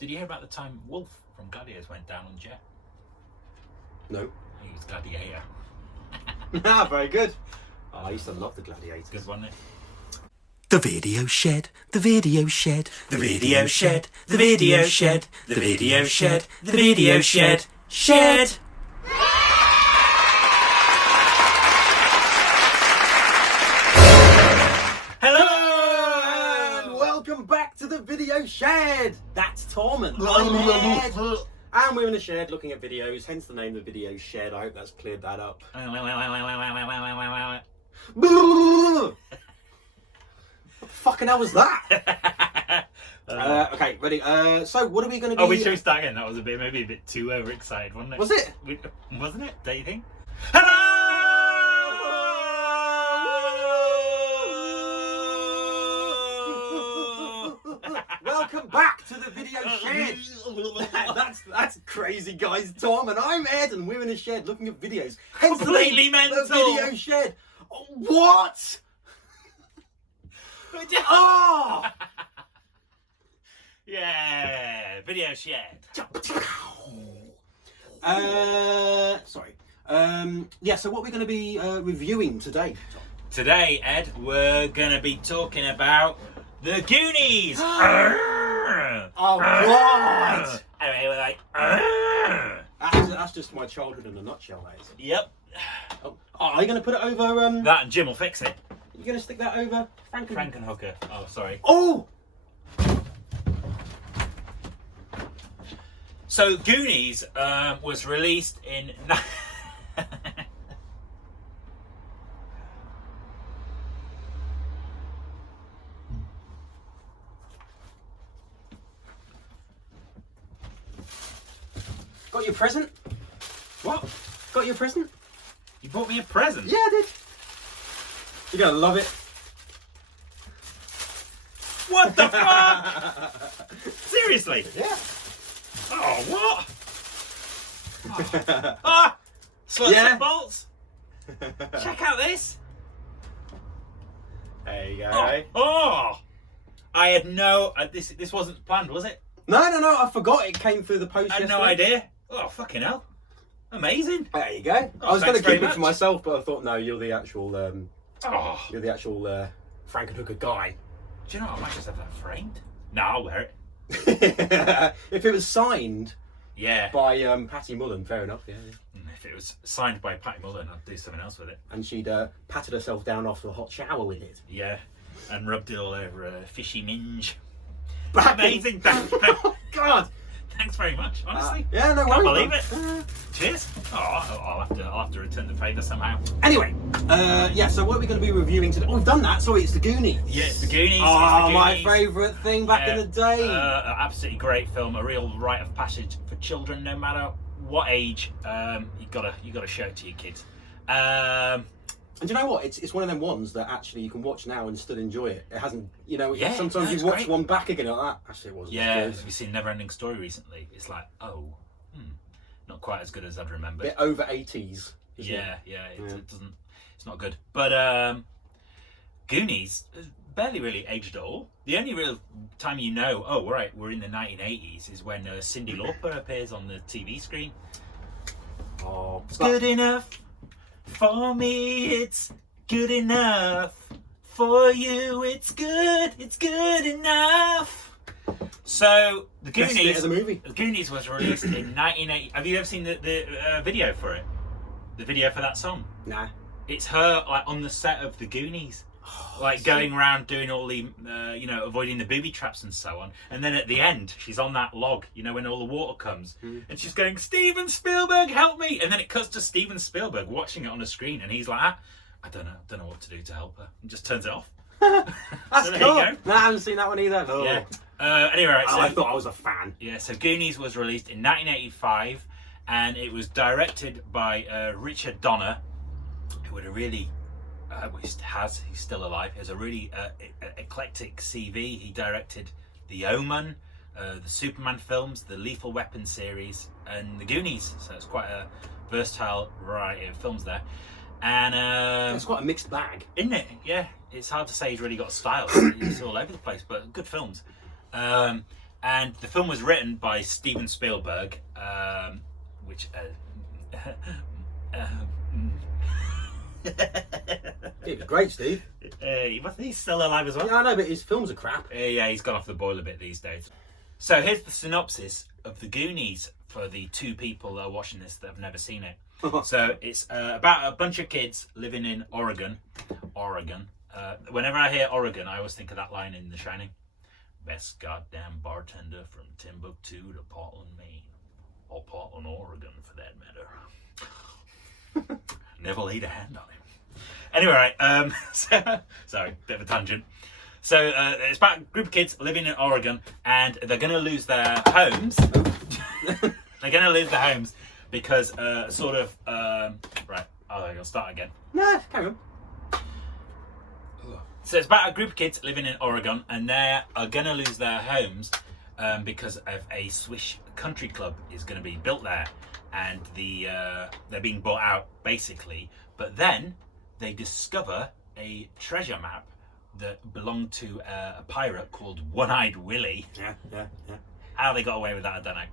Did you hear about the time Wolf from Gladiators went down on jet? No. He was Gladiator. Ah, very good. Oh, I used to love the Gladiators. Good, wasn't it? The video shed, the video shed, the video shed, the video shed, the video shed, the video shed, shed. Hello! And welcome back to the video shed. That's Tom and I'm Ed. And we're in a shed looking at videos, hence the name of the video shed. I hope that's cleared that up. What the fucking hell was that? Okay, ready. So what are we going to be... Oh, we should start again. That was maybe a bit too overexcited, wasn't it? Was it? Wasn't it? Don't you think? Welcome back to the video shed. That's crazy, guys. Tom and I'm Ed, and we're in a shed looking at videos. Hence the Completely name, mental. The video shed. Oh, what? Oh! Yeah, video shed. Sorry. Yeah. So what we're going to be reviewing today, Tom? Today, Ed, we're gonna be talking about the Goonies. Oh God! Anyway, we're like, That's just my childhood in a nutshell, that is. yep. Oh, are you going to put it over? That and Jim will fix it. You're going to stick that over Frankenhooker. Oh, sorry. Oh! So Goonies was released in. Got your present? What? Got your present? You bought me a present? Yeah, I did. You're going to love it. What the fuck? Seriously? Yeah. Oh, what? Ah! Sluts Yeah. and bolts. Check out this. There you go. Oh, oh. I had no. This wasn't planned, was it? No, I forgot it came through the post I had yesterday. no idea. Oh, fucking hell! Amazing. There you go. Oh, I was going to thanks very keep it much. for myself, but I thought, no, you're the actual Oh, Frankenhooker guy. do you know what? I might just have that framed. No, I'll wear it. If it was signed Yeah. by Patty Mullen, fair enough, yeah. If it was signed by Patty Mullen, I'd do something else with it. And she'd patted herself down after a hot shower with it. Yeah, and rubbed it all over a fishy minge. Back in- Amazing. God, thanks very much. Honestly, yeah, no can't worries. believe it. Cheers. Oh, I'll have to return the favour somehow. Anyway, yeah, so what are we going to be reviewing today? Oh, we've done that. Sorry, it's the Goonies. Yeah, it's the Goonies. Oh, it's the my Goonies. favourite thing back in the day. Absolutely great film. A real rite of passage for children, no matter what age. You gotta show it to your kids. And do you know what? It's one of them ones that actually you can watch now and still enjoy it. It hasn't, Yeah, sometimes no, you it's watch great. one back again and like that. Actually, it wasn't Yeah, as have you seen Neverending Story recently? It's like, not quite as good as I'd good. remembered. Bit over 80s. isn't Yeah, it? it doesn't. It's not good. But Goonies has barely really aged at all. The only real time oh right, we're in the 1980s is when Cyndi Lauper appears on the TV screen. Oh, It's good enough for me. It's good enough for you. It's good enough. So the Best bit Goonies. of the movie. The Goonies was released in 1980. Have you ever seen the video for it? The video for that song? Nah. It's her like on the set of the Goonies, like going around doing all the, avoiding the booby traps and so on. And then at the end, she's on that log, when all the water comes, and she's going, "Steven Spielberg, help me!" And then it cuts to Steven Spielberg watching it on a screen, and he's like, "I don't know what to do to help her," and just turns it off. That's So there cool. you go. Nah, I haven't seen that one either. Oh. Yeah. Anyway, right, Oh, so I thought I was a fan. yeah, so Goonies was released in 1985, and it was directed by Richard Donner, who had a really, he's still alive, he has a really eclectic CV. He directed The Omen, the Superman films, the Lethal Weapon series, and the Goonies, so it's quite a versatile variety of films there. And It's quite a mixed bag. isn't it? Yeah, it's hard to say he's really got style. He's all over the place, but good films. And the film was written by Steven Spielberg, which. Great, Steve. He's still alive as well. Yeah, I know, but his films are crap. Yeah, he's gone off the boil a bit these days. So here's the synopsis of the Goonies for the 2 people that are watching this that have never seen it. So it's about a bunch of kids living in Oregon. Whenever I hear Oregon, I always think of that line in The Shining. Best goddamn bartender from Timbuktu to Portland, Maine. Or Portland, Oregon, for that matter. Never laid a hand on him. Anyway, sorry, bit of a tangent. So it's about a group of kids living in Oregon, and they're going to lose their homes. They're going to lose their homes because right, I'll start again. No, carry on. So it's about a group of kids living in Oregon, and they are going to lose their homes because of a Swiss country club is going to be built there, and they're being bought out basically. But then they discover a treasure map that belonged to a pirate called One-Eyed Willie. Yeah. How they got away with that, I don't know.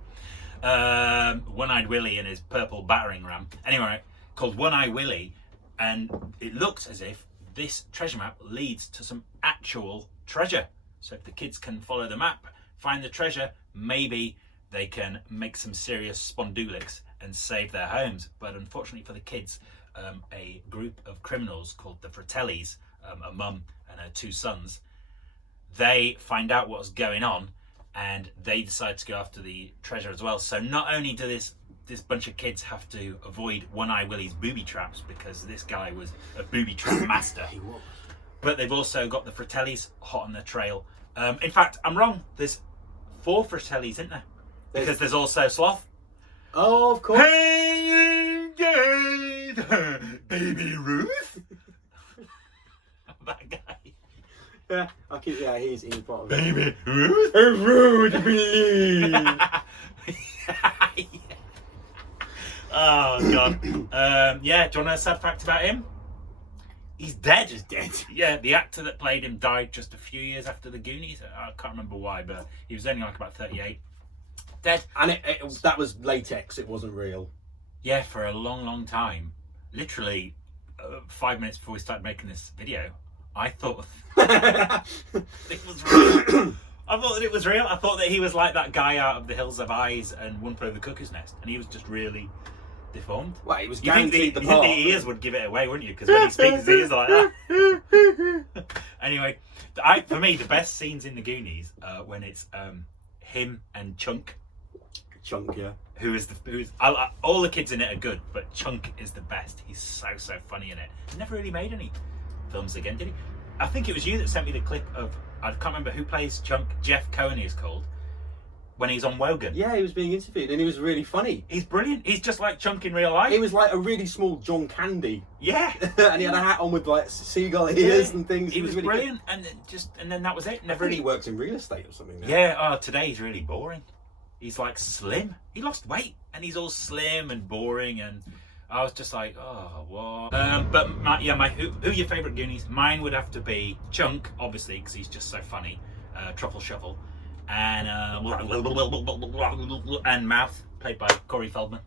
One-Eyed Willie and his purple battering ram. Anyway, called One-Eyed Willie, and it looks as if this treasure map leads to some actual treasure. So if the kids can follow the map, find the treasure, maybe they can make some serious spondulics and save their homes. But unfortunately for the kids, a group of criminals called the Fratellis, a mum and her 2 sons, they find out what's going on, and they decide to go after the treasure as well. So not only do this bunch of kids have to avoid One-Eye Willie's booby traps, because this guy was a booby trap master, He was. but they've also got the Fratellis hot on their trail. In fact, I'm wrong. There's 4 Fratellis, isn't there? Because there's also Sloth. Oh, of course. Hey, baby Ruth. That guy. Yeah, he's part of it. Baby Ruth. Rude, believe. Oh God. Yeah. Do you want a sad fact about him? He's dead. He's dead. Yeah, the actor that played him died just a few years after the Goonies. I can't remember why, but he was only like about 38. Dead. And that was latex. It wasn't real. Yeah, for a long time. Literally 5 minutes before we started making this video, I thought it was real. I thought that it was real. I thought that he was like that guy out of The Hills of Eyes and One Flew Over the Cuckoo's Nest, and he was just really deformed. Well, he was You think guaranteed the the part. ears would give it away, wouldn't you? Because when he speaks, his ears are like that. Anyway, for me, the best scenes in the Goonies when it's him and Chunk. Chunk, yeah. All the kids in it are good, but Chunk is the best. He's so funny in it. He never really made any films again, did he? I think it was you that sent me the clip of, I can't remember who plays Chunk. Jeff Cohen, he's called, when he's on Wogan. Yeah, he was being interviewed, and he was really funny. He's brilliant. He's just like Chunk in real life. He was like a really small John Candy. Yeah. And he had a hat on with like seagull ears and things. He was really brilliant, and then that was it. Never really really. works in real estate or something now. Yeah. Oh, today he's really boring. He's like slim. He lost weight, and he's all slim and boring, and I was just like, oh, what? But who are your favourite Goonies? Mine would have to be Chunk, obviously, because he's just so funny. Truffle Shuffle, and Mouth, played by Corey Feldman.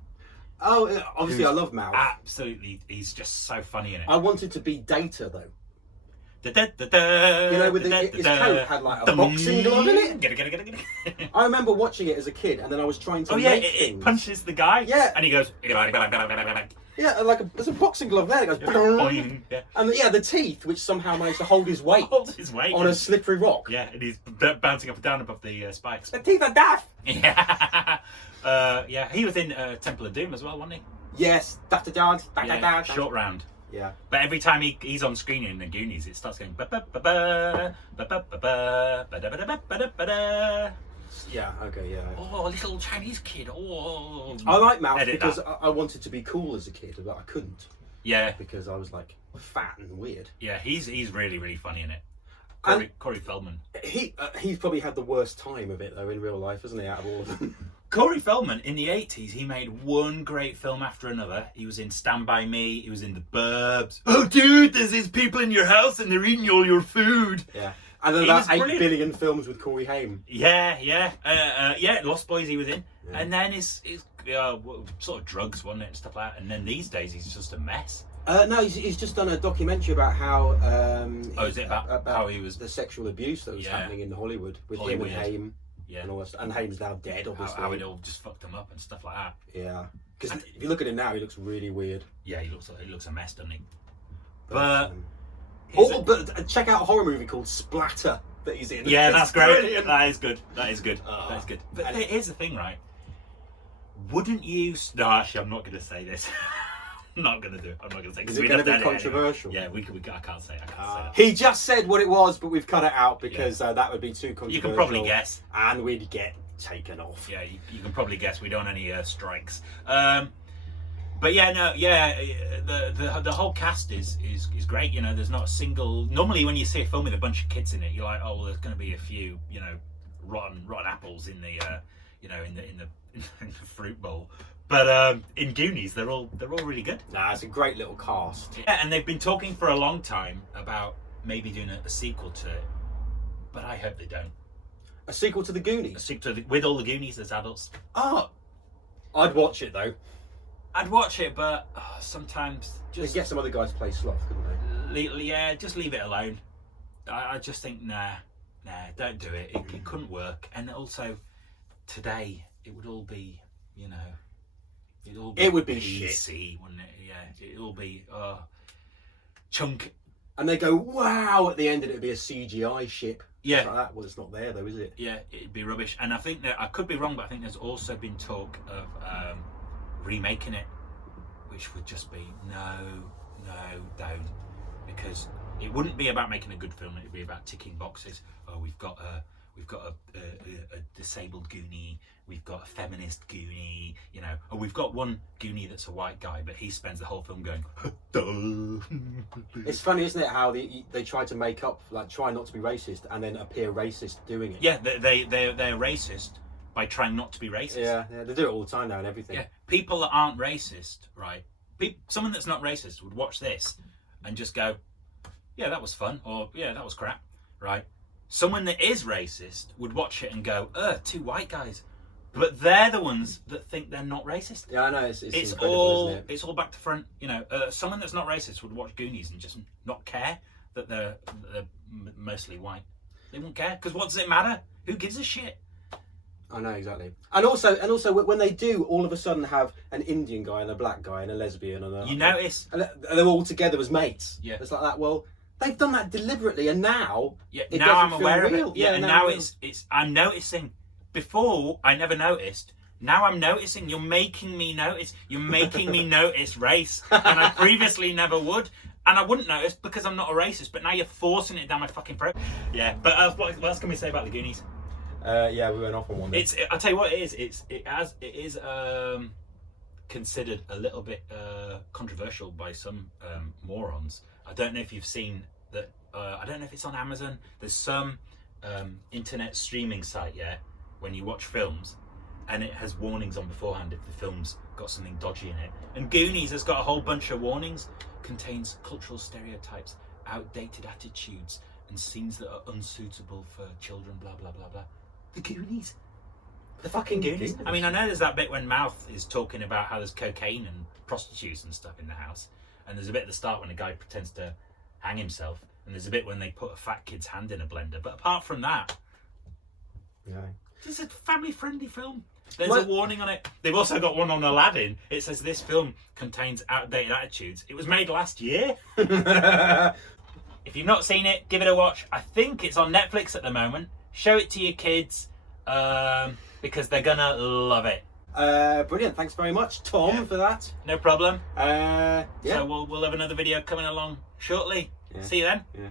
Oh, obviously, I love Mouth. Absolutely, he's just so funny in it. I wanted to be Data though. You know, with his coat had like a boxing glove in it. I remember watching it as a kid, and then I was trying to make it things. punches the guy. Yeah. And he goes. Yeah, like there's a boxing glove there. It goes. Boing. Yeah. And the teeth, which somehow managed to hold his weight Holds his weight on a slippery rock. Yeah, and he's bouncing up and down above the spikes. The teeth are daft. Yeah. Yeah, he was in Temple of Doom as well, wasn't he? Yes, Dr. Dad. Yeah, short round. Yeah. But every time he's on screen in the Goonies, it starts going. Yeah. Okay. Yeah. Oh, little Chinese kid. Oh. I like Mouth Edit because that. I wanted to be cool as a kid, but I couldn't Yeah. because I was like fat and weird. Yeah, he's really funny in it. And- Corey Feldman. He's probably had the worst time of it though in real life, hasn't he? Out of all of them. Corey Feldman, in the 80s, he made one great film after another. He was in Stand By Me, he was in The Burbs. Oh, dude, there's these people in your house and they're eating all your food. Yeah. And then He about was 8 brilliant. billion films with Corey Haim. Yeah. Lost Boys he was in, and then his sort of drugs, wasn't it, and stuff like that. And then these days he's just a mess. No, he's just done a documentary about how. Is it about how he was the sexual abuse that was happening in Hollywood with him and Haim? Yeah. And all that, and Haim's now dead, obviously. How it all just fucked him up and stuff like that. Yeah, because if you look at him now, he looks really weird. Yeah, he looks a mess, doesn't he? But check out a horror movie called Splatter that he's in. Yeah, that's great. Brilliant. That is good. That is good. But here's the thing, right? Wouldn't you? No, actually, I'm not going to say this. I'm not going to do it. I'm not going to say. Is it going to be controversial? Anyway. Yeah, I can't say. Say that. He just said what it was, but we've cut it out because that would be too controversial. You can probably guess, and we'd get taken off. Yeah, you can probably guess. We don't want any strikes. But the whole cast is great. You know, there's not a single. Normally, when you see a film with a bunch of kids in it, you're like, oh, well, there's going to be a few, rotten apples in the, in the fruit bowl. But in Goonies, they're all really good. Nah, it's a great little cast. Yeah, and they've been talking for a long time about maybe doing a sequel to it, but I hope they don't. A sequel to the Goonies? A sequel with all the Goonies as adults. Oh, I'd watch it though. I'd watch it, but sometimes just They'd get some other guys to play Sloth, couldn't they? just leave it alone. I just think nah, don't do it. It couldn't work, and also today it would all be, it would be PC, shit, wouldn't it? Yeah, it will be chunk. And they go wow at the end, and it'd be a CGI ship. Yeah. Like that. Well, it's not there though, is it? Yeah, it'd be rubbish. And I think that I could be wrong, but I think there's also been talk of remaking it, which would just be no, don't, because it wouldn't be about making a good film. It'd be about ticking boxes. Oh, we've got a disabled Goonie. We've got a feminist Goonie. Or we've got one Goonie that's a white guy, but he spends the whole film going. It's funny, isn't it? How they try to make up, like, try not to be racist, and then appear racist doing it. Yeah, they're racist by trying not to be racist. Yeah, they do it all the time now and everything. Yeah, people that aren't racist, right? Someone that's not racist would watch this and just go, yeah, that was fun, or yeah, that was crap, right? Someone that is racist would watch it and go, two white guys. But they're the ones that think they're not racist. Yeah, I know. It's incredible, all isn't it? It's all back to front. Someone that's not racist would watch Goonies and just not care that they're mostly white. They won't care, because what does it matter? Who gives a shit? I know, exactly. And also when they do all of a sudden have an Indian guy and a black guy and a lesbian and you notice, and they're all together as mates. Yeah, it's like that. Well, they've done that deliberately, and now now I'm aware of it. Yeah, and now it's I'm noticing. Before I never noticed. Now I'm noticing. You're making me notice. You're making me notice race, and I previously never would. And I wouldn't notice because I'm not a racist. But now you're forcing it down my fucking throat. Yeah. But what else can we say about the Goonies? Yeah, we went off on one. I'll tell you what it is. It is considered a little bit controversial by some morons. I don't know if you've seen that. I don't know if it's on Amazon. There's some internet streaming site, when you watch films, and it has warnings on beforehand if the film's got something dodgy in it. And Goonies has got a whole bunch of warnings. Contains cultural stereotypes, outdated attitudes, and scenes that are unsuitable for children, blah blah blah blah. The Goonies. The fucking Goonies. I mean, I know there's that bit when Mouth is talking about how there's cocaine and prostitutes and stuff in the house, and there's a bit at the start when a guy pretends to hang himself, and there's a bit when they put a fat kid's hand in a blender. But apart from that, it's a family-friendly film. There's a warning on it. They've also got one on Aladdin. It says this film contains outdated attitudes. It was made last year. If you've not seen it, give it a watch. I think it's on Netflix at the moment. Show it to your kids because they're gonna love it. Brilliant. Thanks very much, Tom, for that. No problem. So So we'll have another video coming along shortly. See you then. Yeah.